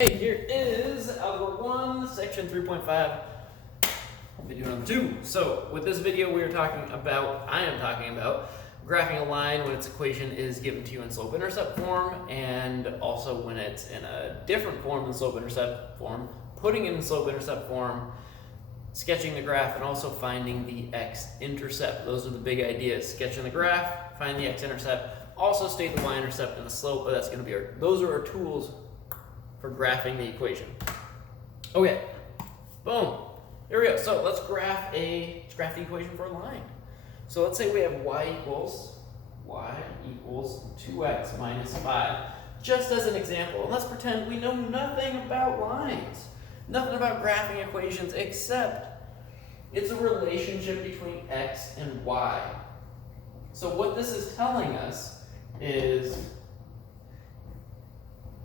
Hey, here is Algebra 1, section 3.5, video number 2. So, with this video I am talking about graphing a line when its equation is given to you in slope-intercept form, and also when it's in a different form than slope-intercept form, putting it in slope-intercept form, sketching the graph, and also finding the x-intercept. Those are the big ideas. Sketching the graph, find the x-intercept, also state the y-intercept and the slope, but that's going to be those are our tools for graphing the equation. Okay, boom, here we go. So let's graph the equation for a line. So let's say we have y equals 2x minus 5, just as an example. And let's pretend we know nothing about lines, nothing about graphing equations, except it's a relationship between x and y. So what this is telling us is,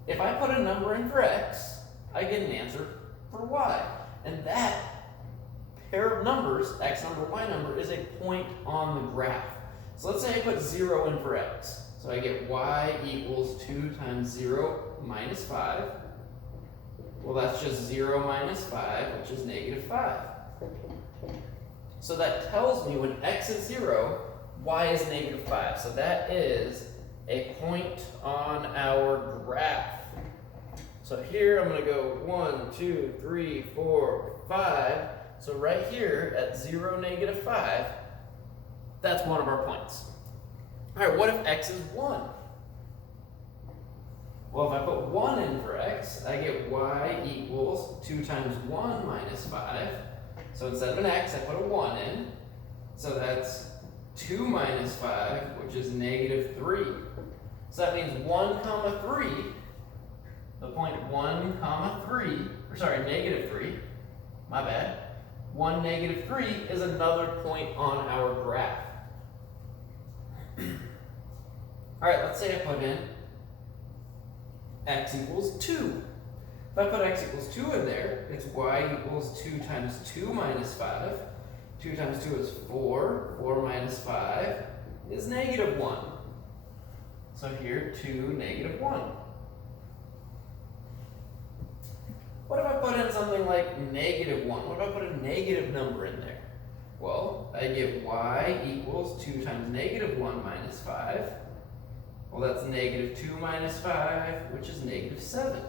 if I put a number in for x, I get an answer for y. And that pair of numbers, x number, y number, is a point on the graph. So let's say I put 0 in for x. So I get y equals 2 times 0 minus 5. Well, that's just 0 minus 5, which is negative 5. So that tells me when x is 0, y is negative 5. So that is a point on our graph. So here I'm going to go 1, 2, 3, 4, 5. So right here at 0, negative 5, that's one of our points. All right, what if x is 1? Well, if I put 1 in for x, I get y equals 2 times 1 minus 5. So instead of an x, I put a 1 in. So that's 2 minus 5, which is negative 3. So that means 1 comma 3, the point 1 comma 3, or sorry, negative 3, my bad. 1, negative 3 is another point on our graph. All right, let's say I put in x equals 2. If I put x equals 2 in there, it's y equals 2 times 2 minus 5. 2 times 2 is 4. 4 minus 5 is negative 1. So here, 2, negative 1. What if I put in something like negative 1? What if I put a negative number in there? Well, I get y equals 2 times negative 1 minus 5. Well, that's negative 2 minus 5, which is negative 7.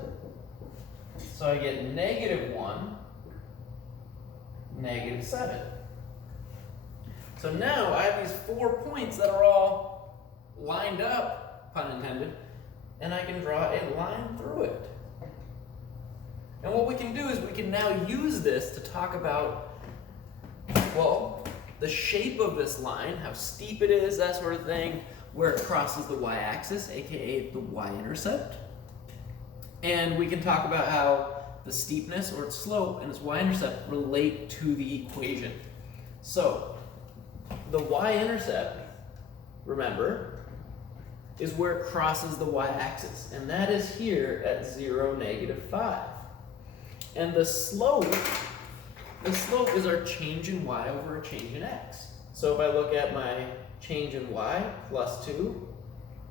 So I get negative 1, negative 7. So now I have these 4 points that are all lined up, pun intended, and I can draw a line through it. And what we can do is we can now use this to talk about, well, the shape of this line, how steep it is, that sort of thing, where it crosses the y-axis, aka the y-intercept. And we can talk about how the steepness or its slope and its y-intercept relate to the equation. So the y-intercept, remember, is where it crosses the y-axis, and that is here at 0, negative 5. And the slope is our change in y over a change in x. So if I look at my change in y plus 2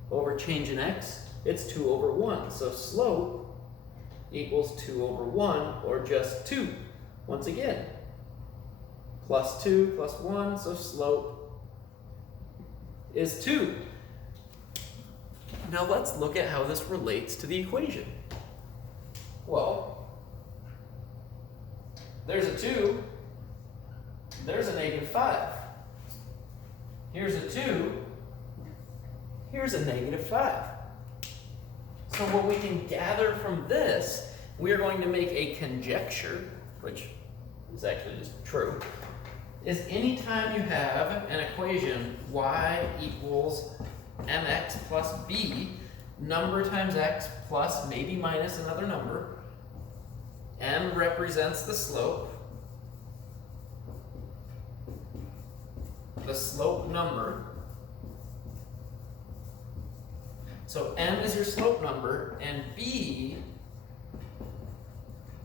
over change in x, it's 2 over 1. So slope equals 2 over 1, or just 2. Once again, plus 2 plus 1, so slope is 2. Now let's look at how this relates to the equation. Well, there's a 2, there's a negative 5. Here's a 2, here's a negative 5. So what we can gather from this, we are going to make a conjecture, which is actually just true, is anytime you have an equation y equals mx plus b, number times x plus maybe minus another number, m represents the slope number. So m is your slope number, and b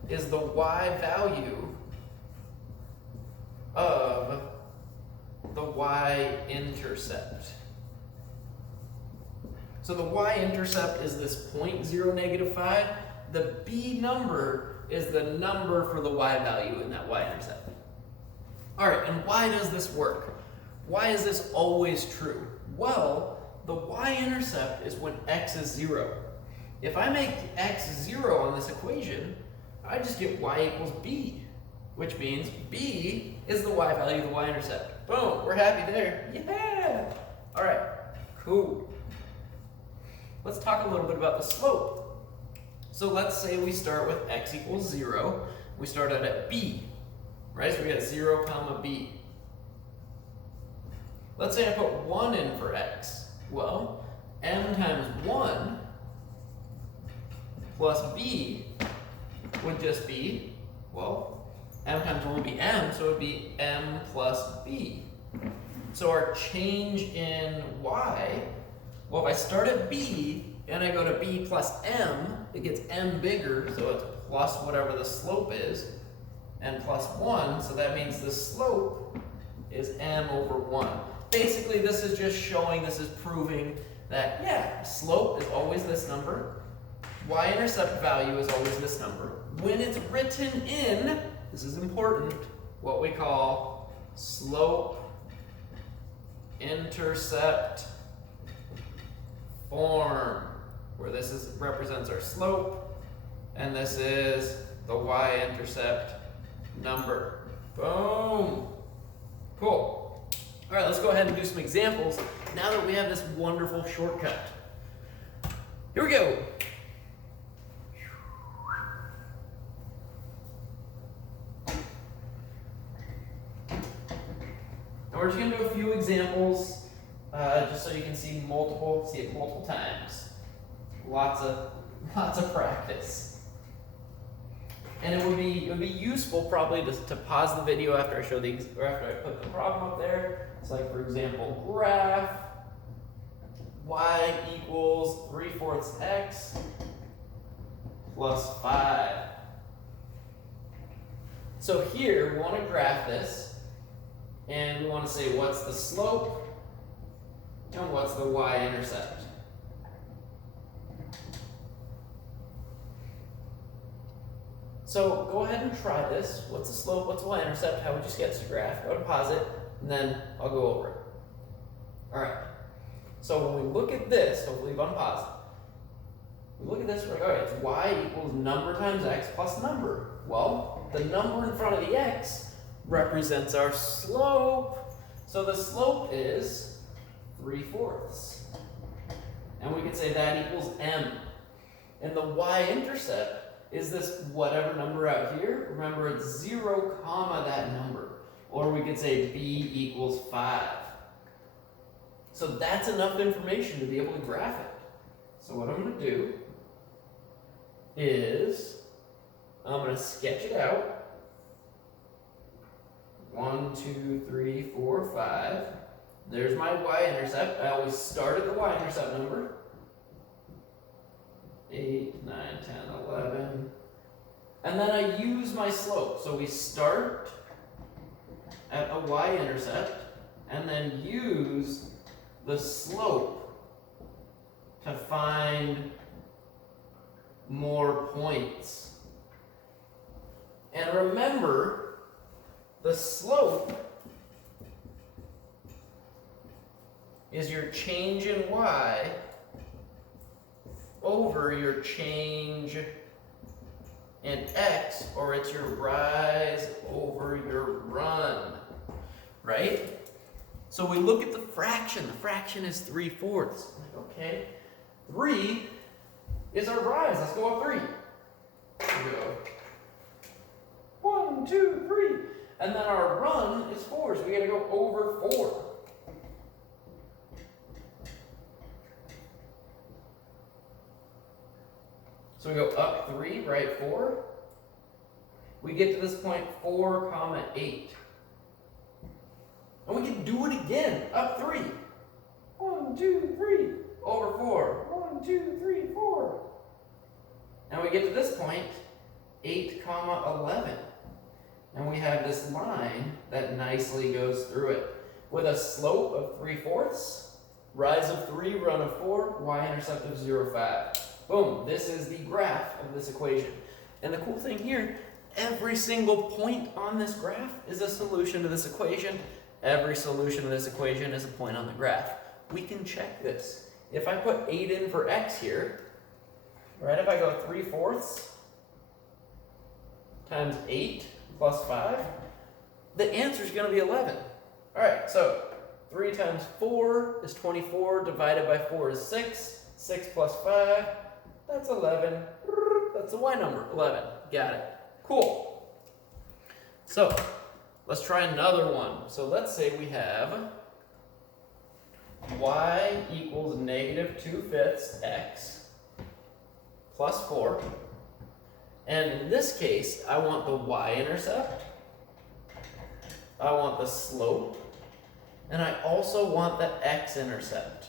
is the y value of the y-intercept. So the y-intercept is this point 0, negative 5. the b number is the number for the y value in that y-intercept. All right, and why does this work? Why is this always true? Well, the y-intercept is when x is 0. If I make x 0 on this equation, I just get y equals b, which means b is the y value of the y-intercept. Boom, we're happy there. Yeah! All right, cool. Let's talk a little bit about the slope. So let's say we start with x equals 0. We start out at b, right? So we got 0 comma b. Let's say I put 1 in for x. Well, m times 1 plus b would just be, well, m times 1 would be m, so it would be m plus b. So our change in y, well, if I start at b and I go to b plus m, it gets m bigger, so it's plus whatever the slope is, and plus 1, so that means the slope is m over 1. Basically, this is just showing, this is proving that, yeah, slope is always this number, y-intercept value is always this number. When it's written in, this is important, what we call slope-intercept form, where this represents our slope, and this is the y-intercept number. Boom. Cool. All right, let's go ahead and do some examples now that we have this wonderful shortcut. Here we go. Now we're just going to do a few examples, just so you can see it multiple times. Lots of practice. And it would be useful probably to pause the video after I show after I put the problem up there. It's like, for example, graph y equals 3/4 x plus 5. So here we want to graph this, and we want to say what's the slope and what's the y-intercept. So go ahead and try this. What's the slope? What's the y-intercept? How would you sketch the graph? Go ahead and pause it, and then I'll go over it. All right. So when we look at this, hopefully you've unpaused it. We look at this, we're like, all right, it's y equals number times x plus number. Well, the number in front of the x represents our slope. So the slope is 3/4. And we can say that equals m. And the y-intercept is this whatever number out here. Remember, it's 0 comma that number. Or we could say b equals 5. So that's enough information to be able to graph it. So what I'm going to do is I'm going to sketch it out. 1, 2, 3, 4, 5. There's my y-intercept. I always start at the y-intercept number. 8, 9, 10, 11. And then I use my slope. So we start at a y-intercept and then use the slope to find more points. And remember, the slope is your change in y over your change in x, or it's your rise over your run, right? So we look at the fraction. The fraction is 3/4. Like, okay, 3 is our rise. Let's go up 3. We go 1, 2, 3. And then our run is 4, so we got to go over 4. So we go up 3, right 4. We get to this point 4 comma 8. And we can do it again, up 3. 1, 2, 3, over 4. 1, 2, 3, 4. And we get to this point, 8 comma 11. And we have this line that nicely goes through it with a slope of 3/4, rise of 3, run of 4, y-intercept of 0, 5. Boom, this is the graph of this equation. And the cool thing here, every single point on this graph is a solution to this equation. Every solution to this equation is a point on the graph. We can check this. If I put 8 in for x here, right, if I go 3/4 times 8 plus 5, the answer is going to be 11. All right, so 3 times 4 is 24, divided by 4 is 6. 6 plus 5, that's 11. That's the y number, 11. Got it. Cool. So let's try another one. So let's say we have y equals -2/5 x plus 4. And in this case, I want the y-intercept, I want the slope, and I also want the x-intercept.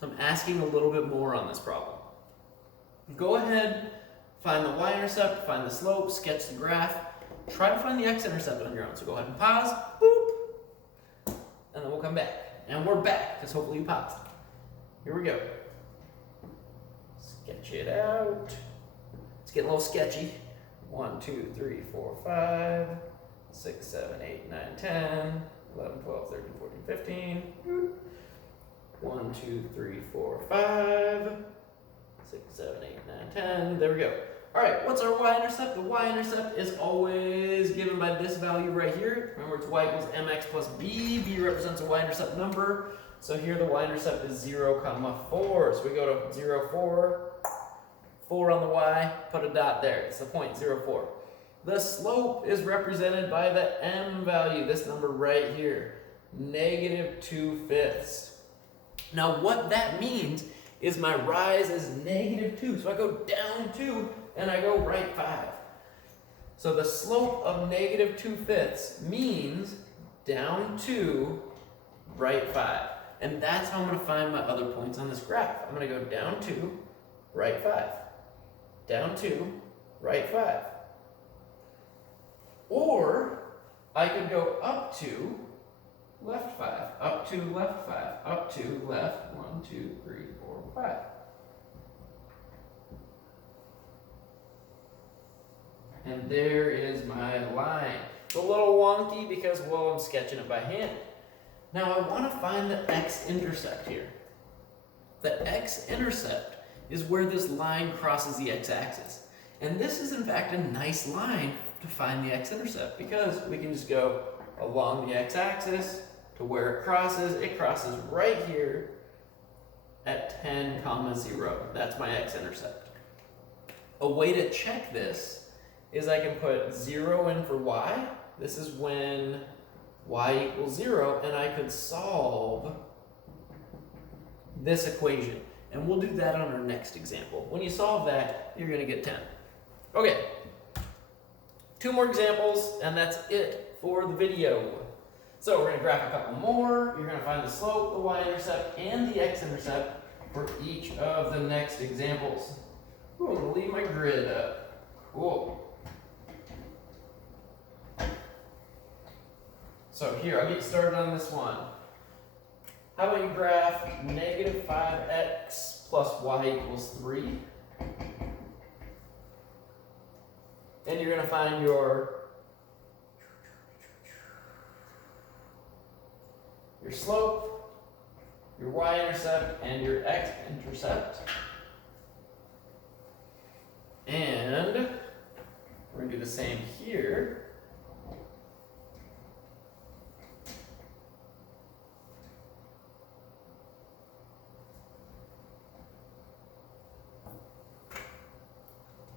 So I'm asking a little bit more on this problem. Go ahead, find the y-intercept, find the slope, sketch the graph, try to find the x-intercept on your own. So go ahead and pause, boop, and then we'll come back. And we're back, because hopefully you paused. Here we go. Sketch it out. It's getting a little sketchy. 1, 2, 3, 4, 5, 6, 7, 8, 9, 10, 11, 12, 13, 14, 15. 1, 2, 3, 4, 5, 6, 7, 8, 9, 10. There we go. All right, what's our y-intercept? The y-intercept is always given by this value right here. Remember, it's y equals mx plus b. B represents a y-intercept number. So here the y-intercept is 0, 4. So we go to 0, 4, 4 on the y, put a dot there. It's the point, 0, 4. The slope is represented by the m value, this number right here, -2/5. Now what that means is my rise is -2. So I go down 2 and I go right 5. So the slope of -2/5 means down 2, right 5. And that's how I'm going to find my other points on this graph. I'm going to go down 2, right 5. Down 2, right 5. Or I could go up 2, left 5, up 2, left 5, up 2, left 1, 2, 3, 4, 5. And there is my line. It's a little wonky because, well, I'm sketching it by hand. Now I want to find the x-intercept here. The x-intercept is where this line crosses the x-axis. And this is in fact a nice line to find the x-intercept because we can just go along the x-axis to where it crosses. It crosses right here at 10, 0. That's my x-intercept. A way to check this is I can put 0 in for y. This is when y equals 0, and I could solve this equation. And we'll do that on our next example. When you solve that, you're going to get 10. Okay, 2 more examples, and that's it for the video. So we're going to graph a couple more. You're going to find the slope, the y-intercept, and the x-intercept for each of the next examples. Ooh, I'm going to leave my grid up. Cool. So here, I'll get started on this one. How about you graph -5x plus y equals 3. And you're going to find your slope, your y-intercept, and your x-intercept. And we're going to do the same here.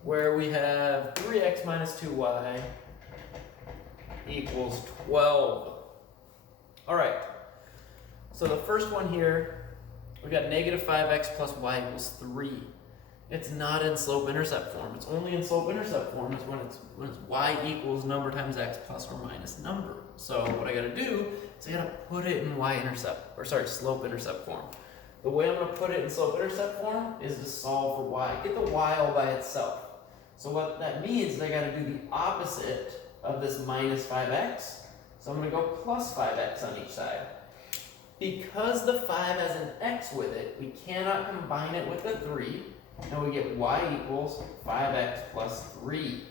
Where we have 3x minus 2y equals 12. All right, so the first one here, we got -5x plus y equals 3. It's not in slope-intercept form. It's only in slope-intercept form is when it's y equals number times x plus or minus number. So what I gotta do is I gotta put it in slope-intercept form. The way I'm gonna put it in slope-intercept form is to solve for y. Get the y all by itself. So what that means is I gotta do the opposite of this -5x. So I'm gonna go plus 5x on each side. Because the 5 has an x with it, we cannot combine it with the 3. and we get y equals 5x plus 3.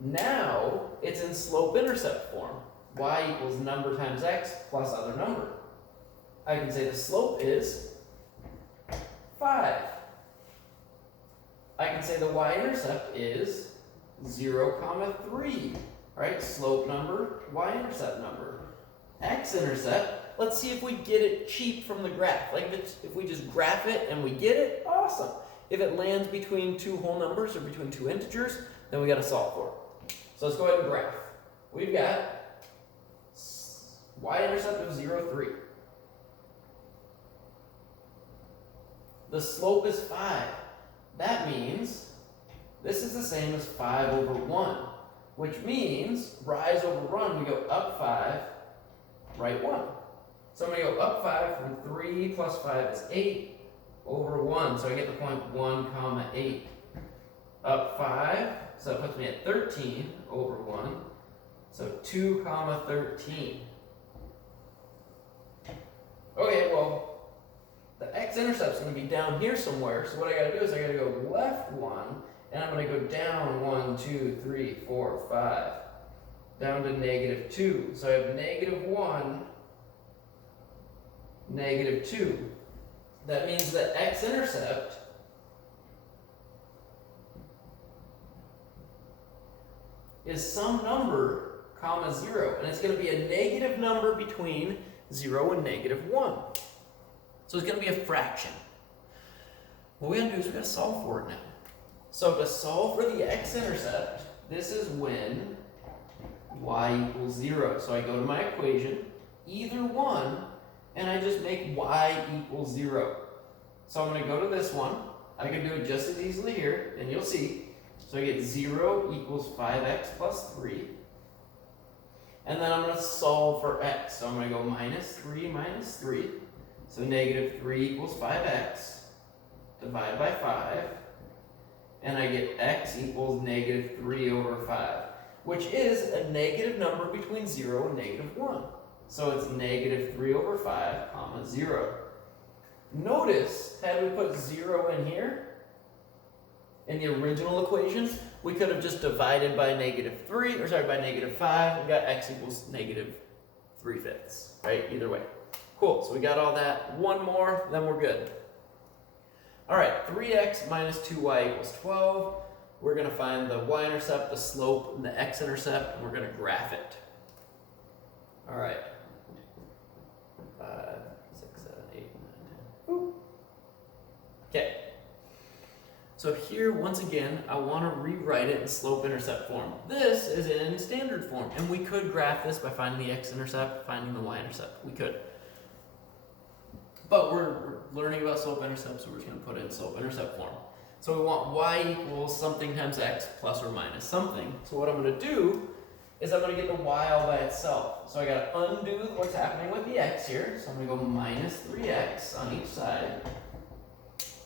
Now it's in slope-intercept form. Y equals number times x plus other number. I can say the slope is 5. I can say the y-intercept is 0, 3. Right? Slope number, y-intercept number. X-intercept, let's see if we get it cheap from the graph. Like if we just graph it and we get it, awesome. If it lands between two whole numbers or between two integers, then we got to solve for it. So let's go ahead and graph. We've got y-intercept of 0, 3. The slope is 5. That means this is the same as 5 over 1, which means rise over run, we go up 5, right 1. So I'm going to go up 5 from 3 plus 5 is 8 over 1. So I get the point 1, 8. Up 5, so that puts me at 13 over 1. So 2, 13. Okay, well, the x-intercept is going to be down here somewhere. So what I got to do is I got to go left 1, and I'm going to go down 1, 2, 3, 4, 5, down to negative 2. So I have negative 1, negative 2. That means the x-intercept is some number, comma 0, and it's going to be a negative number between 0 and negative 1. So it's going to be a fraction. What we got to do is we got to solve for it now. So to solve for the x-intercept, this is when y equals 0. So I go to my equation, either one, and I just make y equals 0. So I'm going to go to this one. I can do it just as easily here, and you'll see. So I get 0 equals 5x plus 3. And then I'm going to solve for x. So I'm going to go minus 3 minus 3. So negative 3 equals 5x. Divide by 5. And I get x equals negative 3 over 5, which is a negative number between 0 and negative 1. So it's negative 3 over 5, comma 0. Notice, had we put 0 in here, in the original equation, we could have just divided by by negative 5. We got x equals negative 3/5, right? Either way. Cool, so we got all that. One more, then we're good. All right, 3x minus 2y equals 12. We're going to find the y-intercept, the slope, and the x-intercept, and we're going to graph it. All right. 5, 6, 7, 8, 9, 10. Okay. So here, once again, I want to rewrite it in slope-intercept form. This is in standard form, and we could graph this by finding the x-intercept, finding the y-intercept. We could. But we're learning about slope-intercept, so we're just going to put it in slope-intercept form. So we want y equals something times x plus or minus something. So what I'm going to do is I'm going to get the y all by itself. So I got to undo what's happening with the x here. So I'm going to go minus 3x on each side.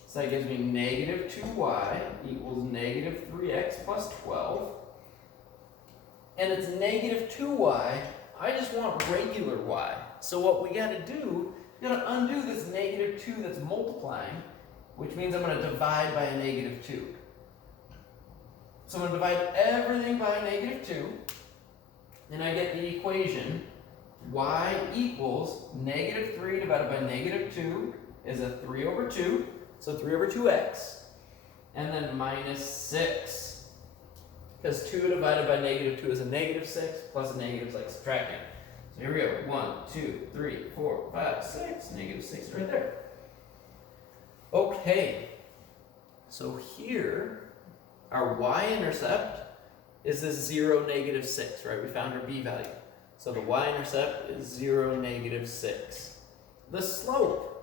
So that gives me negative 2y equals negative 3x plus 12. And it's negative 2y. I just want regular y. So what we got to do, we got to undo this negative 2 that's multiplying, which means I'm going to divide by a negative 2. So I'm going to divide everything by a negative 2, and I get the equation y equals negative 3 divided by negative 2 is a 3 over 2, so 3 over 2x, and then minus 6, because 2 divided by negative 2 is a negative 6, plus a negative is like subtracting. So here we go, 1, 2, 3, 4, 5, 6, negative 6 right there. Okay, so here, our y-intercept is this 0, negative 6, right? We found our b value. So the y-intercept is 0, negative 6. The slope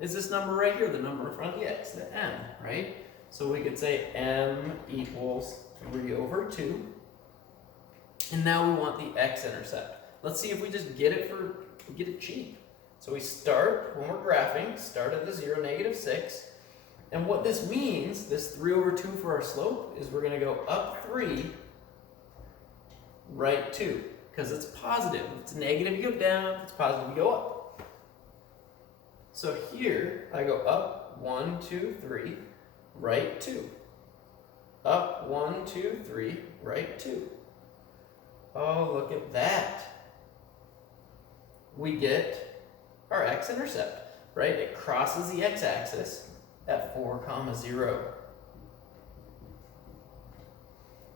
is this number right here, the number in front of the x, the m, right? So we could say m equals 3 over 2. And now we want the x-intercept. Let's see if we just get it cheap. So we start, when we're graphing, start at the 0, negative 6. And what this means, this 3 over 2 for our slope, is we're going to go up 3, right 2. Because it's positive. If it's negative, you go down. If it's positive, you go up. So here, I go up 1, 2, 3. right 2. Up 1, 2, 3, right 2. Oh, look at that. We get our x-intercept, right? It crosses the x-axis at 4, 0.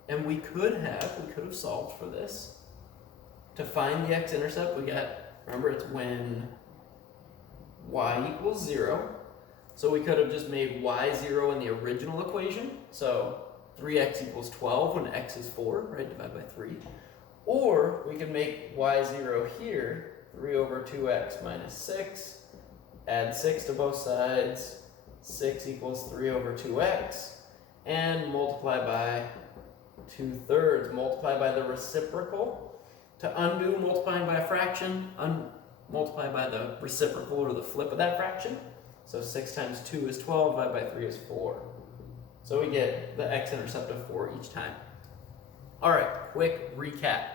And we could have solved for this. To find the x-intercept, we got, remember, it's when y equals 0. So we could have just made y 0 in the original equation. So 3x equals 12 when x is 4, right? Divide by 3. Or we could make y 0 here, 3 over 2x minus 6. Add 6 to both sides. 6 equals 3 over 2x. And multiply by 2/3. Multiply by the reciprocal. To undo multiplying by a fraction, multiply by the reciprocal or the flip of that fraction. So 6 times 2 is 12, divided by 3 is 4. So we get the x-intercept of 4 each time. All right, quick recap.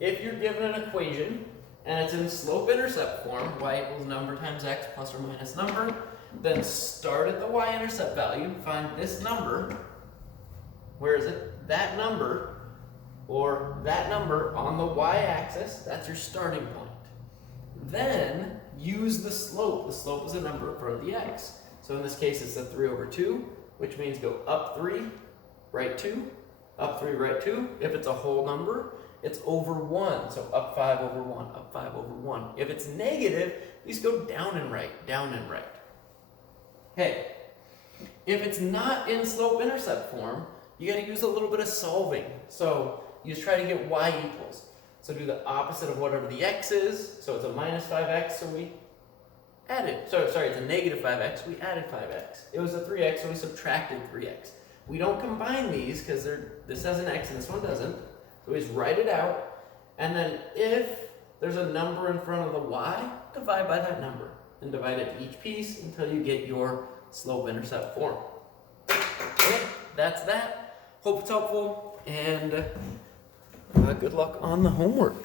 If you're given an equation and it's in slope-intercept form, y equals number times x plus or minus number, then start at the y-intercept value, find this number. Where is it? That number, or that number on the y-axis, that's your starting point. Then use the slope. The slope is a number in front of the x. So in this case, it's a 3 over 2, which means go up 3, right 2, up 3, right 2. If it's a whole number, it's over 1. So up 5 over 1, up 5 over 1. If it's negative, we just go down and right, down and right. Hey, if it's not in slope-intercept form, you got to use a little bit of solving. So you just try to get y equals. So do the opposite of whatever the x is. So it's a minus 5x, so we added. Sorry, it's a negative 5x, we added 5x. It was a 3x, so we subtracted 3x. We don't combine these because this has an x and this one doesn't. So we just write it out. And then if there's a number in front of the y, divide by that number. And divide it each piece until you get your slope-intercept form. Okay, that's that. Hope it's helpful, and good luck on the homework.